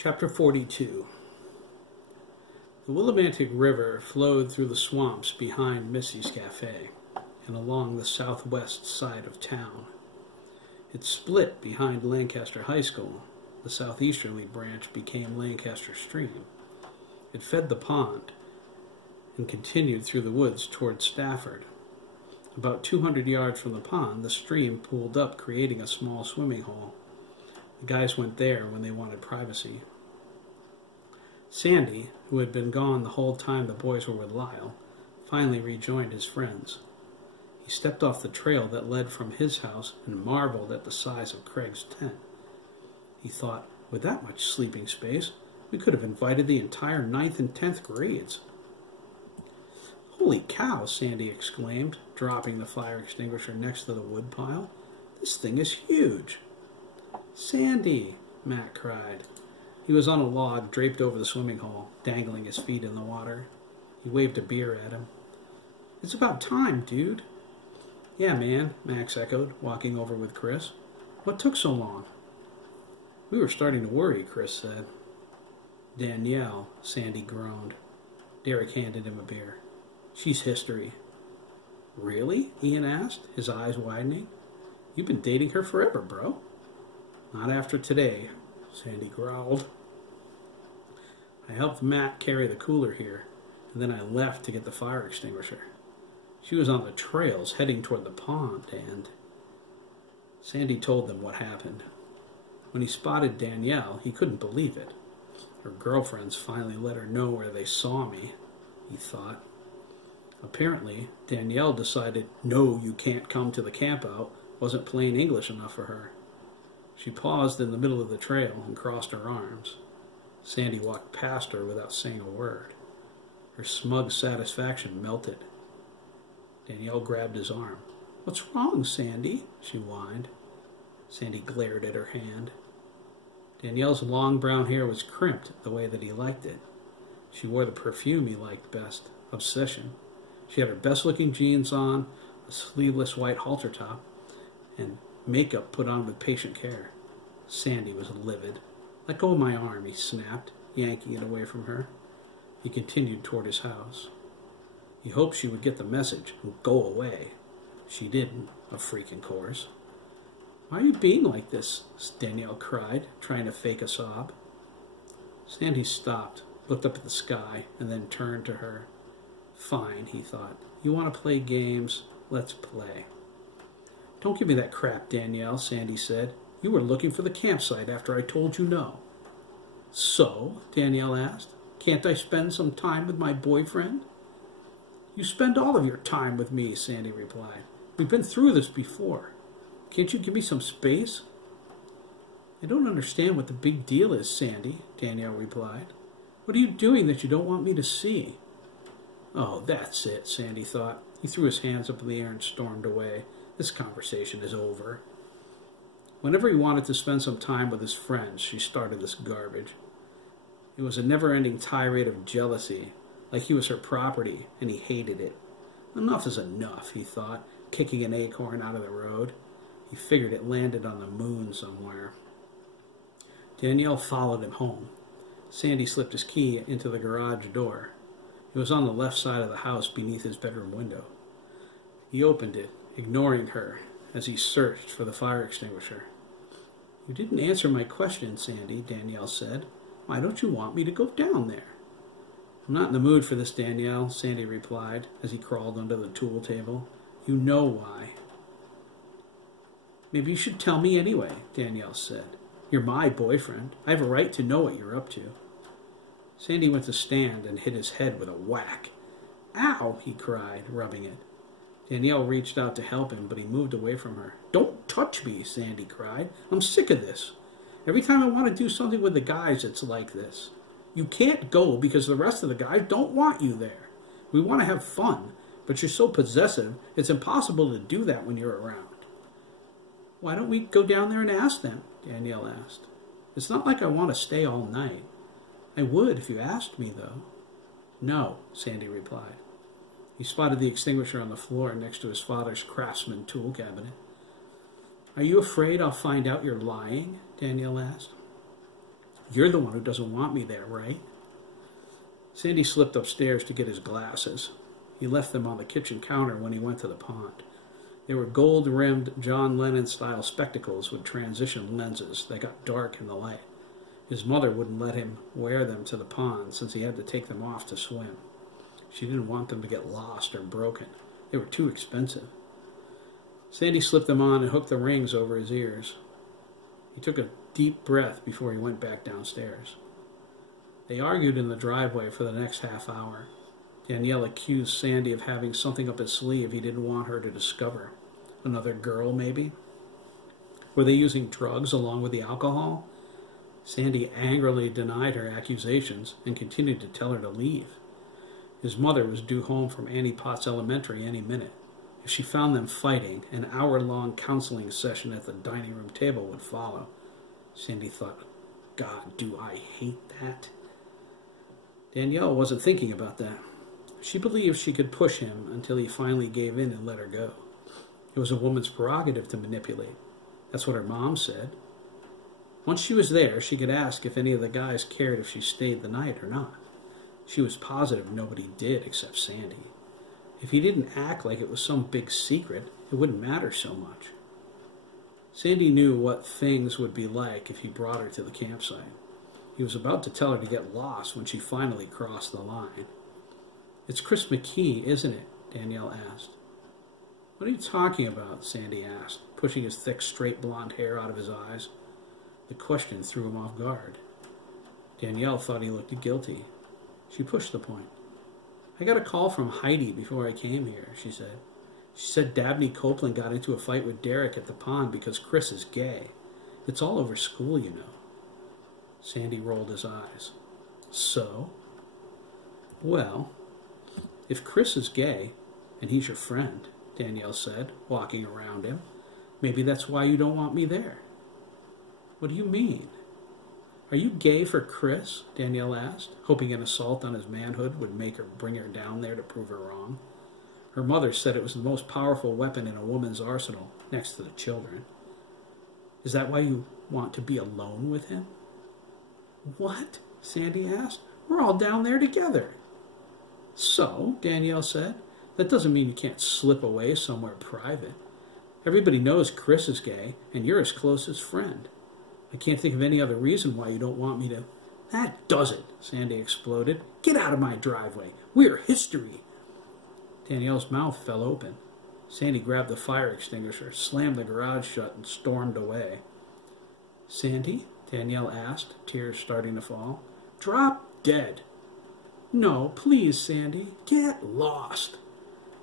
Chapter 42. The Willimantic River flowed through the swamps behind Missy's Cafe and along the southwest side of town. It split behind Lancaster High School. The southeasterly branch became Lancaster Stream. It fed the pond and continued through the woods toward Stafford. About 200 yards from the pond, the stream pooled up, creating a small swimming hole. The guys went there when they wanted privacy. Sandy, who had been gone the whole time the boys were with Lyle, finally rejoined his friends. He stepped off the trail that led from his house and marveled at the size of Craig's tent. He thought, with that much sleeping space, we could have invited the entire 9th and 10th grades. "Holy cow," Sandy exclaimed, dropping the fire extinguisher next to the wood pile. "This thing is huge." "Sandy," Matt cried. He was on a log draped over the swimming hole, dangling his feet in the water. He waved a beer at him. "It's about time, dude." "Yeah, man," Max echoed, walking over with Chris. "What took so long?" "We were starting to worry," Chris said. "Danielle," Sandy groaned. Derek handed him a beer. "She's history." "Really?" Ian asked, his eyes widening. "You've been dating her forever, bro." "Not after today," Sandy growled. "I helped Matt carry the cooler here, and then I left to get the fire extinguisher. She was on the trails heading toward the pond, and..." Sandy told them what happened. When he spotted Danielle, he couldn't believe it. Her girlfriends finally let her know where they saw me, he thought. Apparently, Danielle decided, "No, you can't come to the campout," wasn't plain English enough for her. She paused in the middle of the trail and crossed her arms. Sandy walked past her without saying a word. Her smug satisfaction melted. Danielle grabbed his arm. "What's wrong, Sandy?" she whined. Sandy glared at her hand. Danielle's long brown hair was crimped the way that he liked it. She wore the perfume he liked best, Obsession. She had her best-looking jeans on, a sleeveless white halter top, and makeup put on with patient care. Sandy was livid. "Let go of my arm," he snapped, yanking it away from her. He continued toward his house. He hoped she would get the message and go away. She didn't, a freaking course. "Why are you being like this?" Danielle cried, trying to fake a sob. Sandy stopped, looked up at the sky, and then turned to her. "Fine," he thought. "You want to play games? Let's play." "Don't give me that crap, Danielle," Sandy said. "You were looking for the campsite after I told you no." "So?" Danielle asked. "Can't I spend some time with my boyfriend?" "You spend all of your time with me," Sandy replied. "We've been through this before. Can't you give me some space?" "I don't understand what the big deal is, Sandy," Danielle replied. "What are you doing that you don't want me to see?" "Oh, that's it," Sandy thought. He threw his hands up in the air and stormed away. This conversation is over. Whenever he wanted to spend some time with his friends, she started this garbage. It was a never-ending tirade of jealousy, like he was her property, and he hated it. Enough is enough, he thought, kicking an acorn out of the road. He figured it landed on the moon somewhere. Danielle followed him home. Sandy slipped his key into the garage door. It was on the left side of the house beneath his bedroom window. He opened it, ignoring her, as he searched for the fire extinguisher. "You didn't answer my question, Sandy," Danielle said. "Why don't you want me to go down there?" "I'm not in the mood for this, Danielle," Sandy replied as he crawled under the tool table. "You know why." "Maybe you should tell me anyway," Danielle said. "You're my boyfriend. I have a right to know what you're up to." Sandy went to stand and hit his head with a whack. "Ow!" he cried, rubbing it. Danielle reached out to help him, but he moved away from her. "Don't touch me," Sandy cried. "I'm sick of this. Every time I want to do something with the guys, it's like this. You can't go because the rest of the guys don't want you there. We want to have fun, but you're so possessive, it's impossible to do that when you're around." "Why don't we go down there and ask them?" Danielle asked. "It's not like I want to stay all night." "I would if you asked me, though." "No," Sandy replied. He spotted the extinguisher on the floor next to his father's Craftsman tool cabinet. "Are you afraid I'll find out you're lying?" Danielle asked. You're the one who doesn't want me there, right? Sandy slipped upstairs to get his glasses. He left them on the kitchen counter when he went to the pond. They were gold-rimmed John Lennon-style spectacles with transition lenses that got dark in the light. His mother wouldn't let him wear them to the pond since he had to take them off to swim. She didn't want them to get lost or broken. They were too expensive. Sandy slipped them on and hooked the rings over his ears. He took a deep breath before he went back downstairs. They argued in the driveway for the next half hour. Danielle accused Sandy of having something up his sleeve he didn't want her to discover. Another girl, maybe? Were they using drugs along with the alcohol? Sandy angrily denied her accusations and continued to tell her to leave. His mother was due home from Annie Potts Elementary any minute. If she found them fighting, an hour-long counseling session at the dining room table would follow. Sandy thought, God, do I hate that? Danielle wasn't thinking about that. She believed she could push him until he finally gave in and let her go. It was a woman's prerogative to manipulate. That's what her mom said. Once she was there, she could ask if any of the guys cared if she stayed the night or not. She was positive nobody did except Sandy. If he didn't act like it was some big secret, it wouldn't matter so much. Sandy knew what things would be like if he brought her to the campsite. He was about to tell her to get lost when she finally crossed the line. It's Chris McKee, isn't it? Danielle asked. What are you talking about? Sandy asked, pushing his thick, straight blonde hair out of his eyes. The question threw him off guard. Danielle thought he looked guilty. She pushed the point. I got a call from Heidi before I came here, she said. She said Dabney Copeland got into a fight with Derek at the pond because Chris is gay. It's all over school, you know. Sandy rolled his eyes. So? Well, if Chris is gay, and he's your friend, Danielle said, walking around him, maybe that's why you don't want me there. What do you mean? Are you gay for Chris? Danielle asked, hoping an assault on his manhood would make her bring her down there to prove her wrong. Her mother said it was the most powerful weapon in a woman's arsenal, next to the children. Is that why you want to be alone with him? What? Sandy asked. We're all down there together. So, Danielle said, that doesn't mean you can't slip away somewhere private. Everybody knows Chris is gay, and you're his closest friend. I can't think of any other reason why you don't want me to... That does it, Sandy exploded. Get out of my driveway. We're history. Danielle's mouth fell open. Sandy grabbed the fire extinguisher, slammed the garage shut, and stormed away. Sandy? Danielle asked, tears starting to fall. Drop dead. No, please, Sandy. Get lost.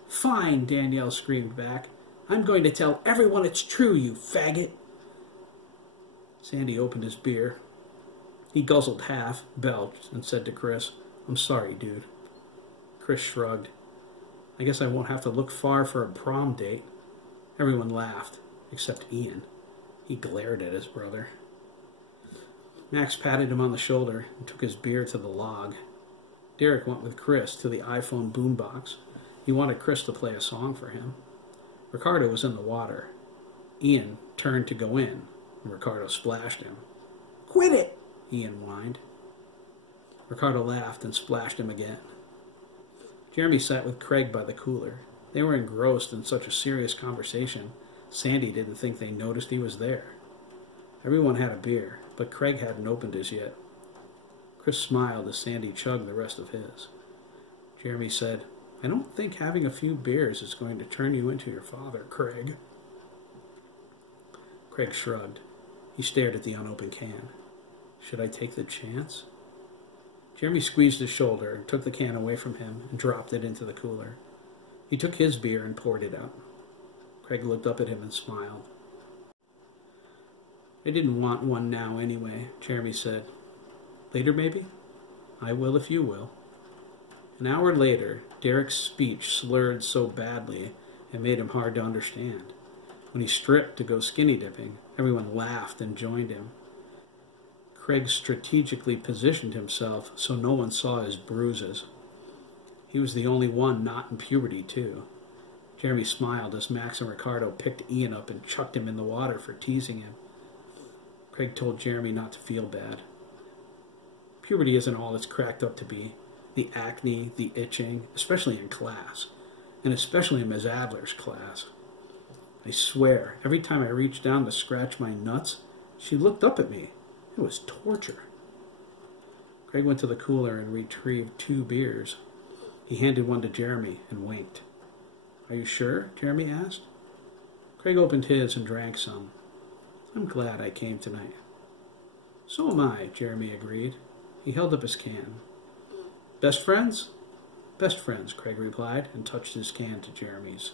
Fine, Danielle screamed back. I'm going to tell everyone it's true, you faggot. Sandy opened his beer. He guzzled half, belched, and said to Chris, I'm sorry, dude. Chris shrugged. I guess I won't have to look far for a prom date. Everyone laughed, except Ian. He glared at his brother. Max patted him on the shoulder and took his beer to the log. Derek went with Chris to the iPhone boombox. He wanted Chris to play a song for him. Ricardo was in the water. Ian turned to go in, and Ricardo splashed him. Quit it, Ian whined. Ricardo laughed and splashed him again. Jeremy sat with Craig by the cooler. They were engrossed in such a serious conversation, Sandy didn't think they noticed he was there. Everyone had a beer, but Craig hadn't opened his yet. Chris smiled as Sandy chugged the rest of his. Jeremy said, I don't think having a few beers is going to turn you into your father, Craig. Craig shrugged. He stared at the unopened can. Should I take the chance? Jeremy squeezed his shoulder and took the can away from him and dropped it into the cooler. He took his beer and poured it out. Craig looked up at him and smiled. I didn't want one now anyway, Jeremy said. Later, maybe? I will if you will. An hour later, Derek's speech slurred so badly it made him hard to understand. When he stripped to go skinny dipping, everyone laughed and joined him. Craig strategically positioned himself so no one saw his bruises. He was the only one not in puberty, too. Jeremy smiled as Max and Ricardo picked Ian up and chucked him in the water for teasing him. Craig told Jeremy not to feel bad. Puberty isn't all it's cracked up to be. The acne, the itching, especially in class, and especially in Ms. Adler's class. I swear, every time I reached down to scratch my nuts, she looked up at me. It was torture. Craig went to the cooler and retrieved 2 beers. He handed one to Jeremy and winked. "Are you sure?" Jeremy asked. Craig opened his and drank some. "I'm glad I came tonight." "So am I," Jeremy agreed. He held up his can. "Best friends?" "Best friends," Craig replied, and touched his can to Jeremy's.